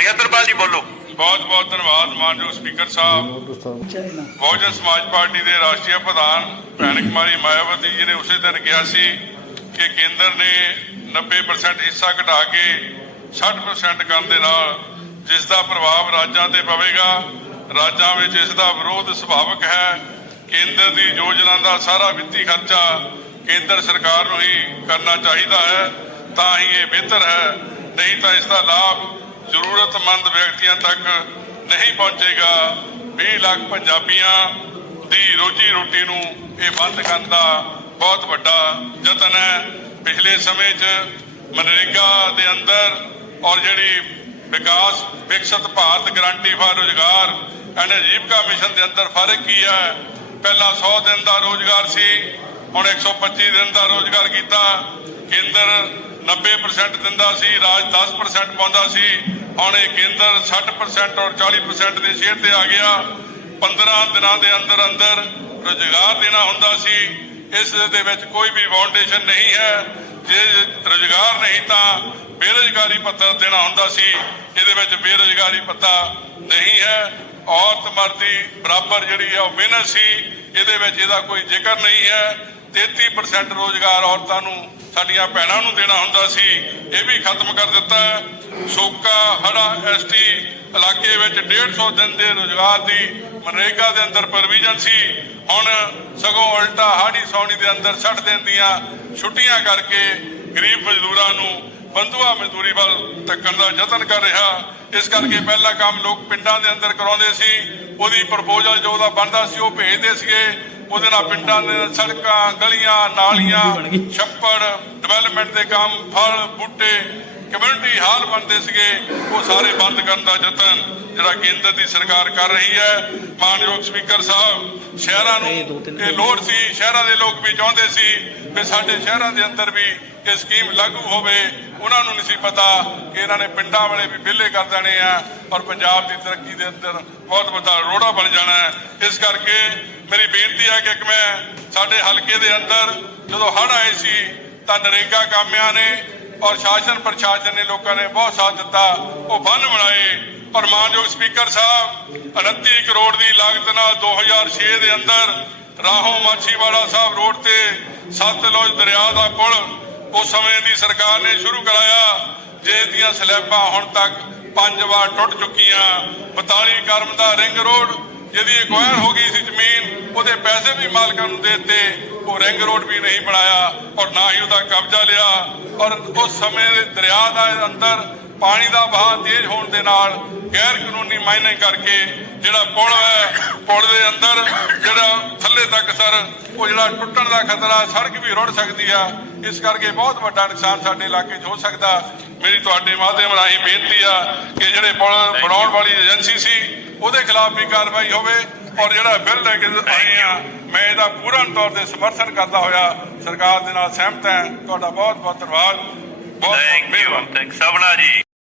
ਨਿਹੰਦਰਪਾਲ ਜੀ, ਬੋਲੋ। ਬਹੁਤ ਬਹੁਤ ਧੰਨਵਾਦ ਮਾਨਯੋਗ ਸਪੀਕਰ ਸਾਹਿਬ। ਬਹੁਜਨ ਸਮਾਜ ਪਾਰਟੀ ਦੇ ਰਾਸ਼ਟਰੀ ਪ੍ਰਧਾਨ ਭੈਣ ਕੁਮਾਰੀ ਮਾਇਆਵਤੀ ਜੀ ਨੇ ਉਸੇ ਦਿਨ ਕਿਹਾ ਸੀ ਕਿ ਕੇਂਦਰ ਨੇ 90% ਹਿੱਸਾ ਘਟਾ ਕੇ 60% ਕਰਨ ਦੇ ਨਾਲ ਜਿਸ ਦਾ ਪ੍ਰਭਾਵ ਰਾਜਾਂ ਤੇ ਪਵੇਗਾ, ਰਾਜਾਂ ਵਿੱਚ ਇਸ ਦਾ ਵਿਰੋਧ ਸੁਭਾਵਿਕ ਹੈ। ਕੇਂਦਰ ਦੀ ਯੋਜਨਾ ਦਾ ਸਾਰਾ ਵਿੱਤੀ ਖਰਚਾ ਕੇਂਦਰ ਸਰਕਾਰ ਨੂੰ ਹੀ ਕਰਨਾ ਚਾਹੀਦਾ ਹੈ, ਤਾਂ ਹੀ ਇਹ ਬਿਹਤਰ ਹੈ। ਨਹੀਂ ਤਾਂ ਇਸ ਦਾ ਲਾਭ ਜ਼ਰੂਰਤਮੰਦ ਵਿਅਕਤੀਆਂ ਤੱਕ ਨਹੀਂ ਪਹੁੰਚੇਗਾ। 20 ਲੱਖ ਪੰਜਾਬੀਆਂ ਦੀ ਰੋਜੀ ਰੋਟੀ ਨੂੰ ਇਹ ਬੰਦ ਕਰਨ ਦਾ ਬਹੁਤ ਵੱਡਾ ਯਤਨ ਹੈ। ਪਿਛਲੇ ਸਮੇਂ 'ਚ ਮਨਰੇਗਾ ਦੇ ਅੰਦਰ ਔਰ ਜਿਹੜੀ ਵਿਕਾਸ, Viksit Bharat guarantee for Rozgar and Jeevika mission ਦੇ ਅੰਦਰ ਫ਼ਰਕ ਕੀ ਹੈ? ਪਹਿਲਾਂ 100 ਦਿਨ ਦਾ ਰੋਜ਼ਗਾਰ ਸੀ, ਹੁਣ 125 ਦਿਨ ਦਾ ਰੋਜ਼ਗਾਰ ਕੀਤਾ। ਕੇਂਦਰ 90% ਦਿੰਦਾ ਸੀ, ਰਾਜ 10% ਪਾਉਂਦਾ ਸੀ। ਹੁਣ ਇਹ ਕੇਂਦਰ 60% ਔਰ 40% ਦੇ ਸ਼ੇਅਰ ਤੇ ਆ ਗਿਆ। 15 ਦਿਨਾਂ ਦੇ ਅੰਦਰ ਅੰਦਰ ਰੋਜ਼ਗਾਰ ਦੇਣਾ ਹੁੰਦਾ ਸੀ। ਇਸ ਦੇ ਵਿੱਚ ਕੋਈ ਵੀ ਫਾਊਂਡੇਸ਼ਨ ਨਹੀਂ ਹੈ। ਜੇ ਰੁਜ਼ਗਾਰ ਨਹੀਂ ਤਾਂ ਬੇਰੁਜ਼ਗਾਰੀ ਪੱਤਾ ਦੇਣਾ ਹੁੰਦਾ ਸੀ। ਇਹਦੇ ਵਿੱਚ ਬੇਰੁਜ਼ਗਾਰੀ ਪੱਤਾ ਨਹੀਂ ਹੈ। ਔਰਤ ਮਰਦੀ ਬਰਾਬਰ ਜਿਹੜੀ ਹੈ ਉਹ ਮਿਹਨਤ ਸੀ। ਇਹਦੇ ਵਿੱਚ ਇਹਦਾ ਕੋਈ ਜ਼ਿਕਰ ਨਹੀਂ ਹੈ। 33% ਰੋਜ਼ਗਾਰ ਔਰਤਾਂ ਨੂੰ, ਸਾਡੀਆਂ ਭੈਣਾਂ ਨੂੰ ਦੇਣਾ ਹੁੰਦਾ ਸੀ, ਇਹ ਵੀ ਖਤਮ ਕਰ ਦਿੱਤਾ ਹੈ। ਸੋਕਾ, ਹੜਾ ਐਸਟੀ ਇਲਾਕੇ ਵਿੱਚ 150 ਦਿਨ ਦੇ ਰੋਜ਼ਗਾਰ ਦੀ ਮਨਰੇਗਾ ਦੇ ਅੰਦਰ ਪ੍ਰੋਵੀਜ਼ਨ ਸੀ। ਹੁਣ ਸਗੋਂ ਉਲਟਾ ਹਾੜੀ ਸੌਣੀ ਦੇ ਅੰਦਰ 60 ਦਿਨ ਦੀਆਂ ਛੁੱਟੀਆਂ ਕਰਕੇ ਗਰੀਬ ਮਜ਼ਦੂਰਾਂ ਨੂੰ ਬੰਧੂਆ ਮਜ਼ਦੂਰੀ ਵੱਲ ਧੱਕਣ ਦਾ ਯਤਨ ਕਰ ਰਿਹਾ। ਇਸ ਕਰਕੇ ਪਹਿਲਾ ਕੰਮ ਲੋਕ ਪਿੰਡਾਂ ਦੇ ਅੰਦਰ ਕਰਾਉਂਦੇ ਸੀ। ਉਹਦੀ ਪ੍ਰਪੋਜ਼ਲ ਜੋ ਉਹਦਾ ਬਣਦਾ ਸੀ, ਉਹ ਭੇਜਦੇ ਸੀਗੇ। ਉਹਦੇ ਨਾਲ ਪਿੰਡਾਂ ਦੇ ਸੜਕਾਂ ਗਲੀਆਂ ਨਾਲੀਆਂ ਛੱਪੜ ਡਿਵੈਲਪਮੈਂਟ ਦੇ ਕੰਮ ਫਲ ਬੂਟੇ ਕਮਿਊਨਿਟੀ ਹਾਲ ਬਣਦੇ ਸੀਗੇ ਉਹ ਸਾਰੇ ਬੰਦ ਕਰਨ ਦਾ ਯਤਨ ਜਿਹੜਾ ਕੇਂਦਰ ਦੀ ਸਰਕਾਰ ਕਰ ਰਹੀ ਹੈ। ਮਾਨਯੋਗ ਸਪੀਕਰ ਸਾਹਿਬ ਸ਼ਹਿਰਾਂ ਨੂੰ ਇਹ ਲੋੜ ਸੀ ਸ਼ਹਿਰਾਂ ਦੇ ਲੋਕ ਵੀ ਚਾਹੁੰਦੇ ਸੀ ਕਿ ਸਾਡੇ ਸ਼ਹਿਰਾਂ ਦੇ ਅੰਦਰ ਵੀ ਇਹ ਸਕੀਮ ਲਾਗੂ ਹੋਵੇ ਉਹਨਾਂ ਨੂੰ ਨਹੀਂ ਸੀ ਪਤਾ ਕਿ ਇਹਨਾਂ ਨੇ ਪਿੰਡਾਂ ਵਾਲੇ ਵੀ ਵਿਹਲੇ ਕਰ ਦੇਣੇ ਆ ਔਰ ਪੰਜਾਬ ਦੀ ਤਰੱਕੀ ਦੇ ਅੰਦਰ ਬਹੁਤ ਵੱਡਾ ਰੋੜਾ ਬਣ ਜਾਣਾ ਹੈ। ਇਸ ਕਰਕੇ ਮੇਰੀ ਬੇਨਤੀ ਹੈ ਕਿ ਇੱਕ ਮੈਂ ਸਾਡੇ ਹਲਕੇ ਦੇ ਅੰਦਰ ਜਦੋਂ ਹੜ੍ਹ ਆਏ ਸੀ ਤਾਂ ਨਰੇਗਾ ਕਾਮਿਆਂ ਨੇ ਔਰ ਸ਼ਾਸਨ ਪ੍ਰਸ਼ਾਸਨ ਨੇ ਲੋਕਾਂ ਨੇ ਬਹੁਤ ਸਾਥ ਦਿੱਤਾ, ਉਹ ਬੰਨ ਬਣਾਏ। ਔਰ ਮਾਨਯੋਗ ਸਪੀਕਰ ਸਾਹਿਬ 29 ਕਰੋੜ ਦੀ ਲਾਗਤ ਨਾਲ 2006 ਦੇ ਅੰਦਰ ਰਾਹੋਂ ਮਾਛੀਵਾੜਾ ਸਾਹਿਬ ਰੋਡ ਤੇ ਸਤਲੁਜ ਦਰਿਆ ਦਾ ਪੁਲ ਉਸ ਸਮੇਂ ਦੀ ਸਰਕਾਰ ਨੇ ਸ਼ੁਰੂ ਕਰਾਇਆ ਜੇ ਦੀਆਂ ਸਲੈਬਾਂ ਹੁਣ ਤੱਕ ਪੰਜ ਵਾਰ ਟੁੱਟ ਚੁੱਕੀਆਂ। 42 ਕਰਮ ਦਾ ਰਿੰਗ ਰੋਡ, ਜਿਹਦੀ ਐਕਵਾਇਰ ਹੋ ਗਈ ਸੀ ਜ਼ਮੀਨ ਉਹਦੇ ਪੈਸੇ ਵੀ ਮਾਲਕਾਂ ਨੂੰ ਦੇ ਦਿੱਤੇ, ਉਹ ਰਿੰਗ ਰੋਡ ਵੀ ਨਹੀਂ ਬਣਾਇਆ ਔਰ ਨਾ ਹੀ ਉਹਦਾ ਕਬਜ਼ਾ ਲਿਆ। ਔਰ ਉਸ ਸਮੇਂ ਦਰਿਆ ਦਾ ਅੰਦਰ ਪਾਣੀ ਦਾ ਵਹਾਅ ਤੇਜ਼ ਹੋਣ ਦੇ ਨਾਲ ਗੈਰ ਕਾਨੂੰਨੀ ਮਾਈਨਿੰਗ ਕਰਕੇ ਜਿਹੜਾ ਪੁਲ ਹੈ, ਪੁਲ ਦੇ ਅੰਦਰ ਜਿਹੜਾ ਥੱਲੇ ਤੱਕ ਸਰ, ਉਹ ਜਿਹੜਾ ਟੁੱਟਣ ਦਾ ਖਤਰਾ ਸੜਕ ਵੀ ਰੁੜ ਸਕਦੀ ਆ। ਇਸ ਕਰਕੇ ਬਹੁਤ ਵੱਡਾ ਨੁਕਸਾਨ ਸਾਡੇ ਇਲਾਕੇ 'ਚ ਹੋ ਸਕਦਾ। ਮੇਰੀ ਤੁਹਾਡੇ ਮਾਧਿਅਮ ਰਾਹੀਂ ਬੇਨਤੀ ਆ ਕਿ ਜਿਹੜੇ ਪੁਲ ਬਣਾਉਣ ਵਾਲੀ ਏਜੰਸੀ ਸੀ, ਉਹਦੇ ਖਿਲਾਫ ਵੀ ਕਾਰਵਾਈ ਹੋਵੇ। ਔਰ ਜਿਹੜਾ ਬਿੱਲ ਲੈ ਕੇ ਆਏ ਆ ਮੈਂ ਇਹਦਾ ਪੂਰਨ ਤੌਰ ਤੇ ਸਮਰਥਨ ਕਰਦਾ ਹੋਇਆ ਸਰਕਾਰ ਦੇ ਨਾਲ ਸਹਿਮਤ ਹਾਂ। ਤੁਹਾਡਾ ਬਹੁਤ ਬਹੁਤ ਧੰਨਵਾਦ। ਬਹੁਤ ਬਹੁਤ ਥੈਂਕ ਯੂ ਮਿਹਰਬਾਨੀ ਥੈਂਕ ਸਭਨਾ ਜੀ।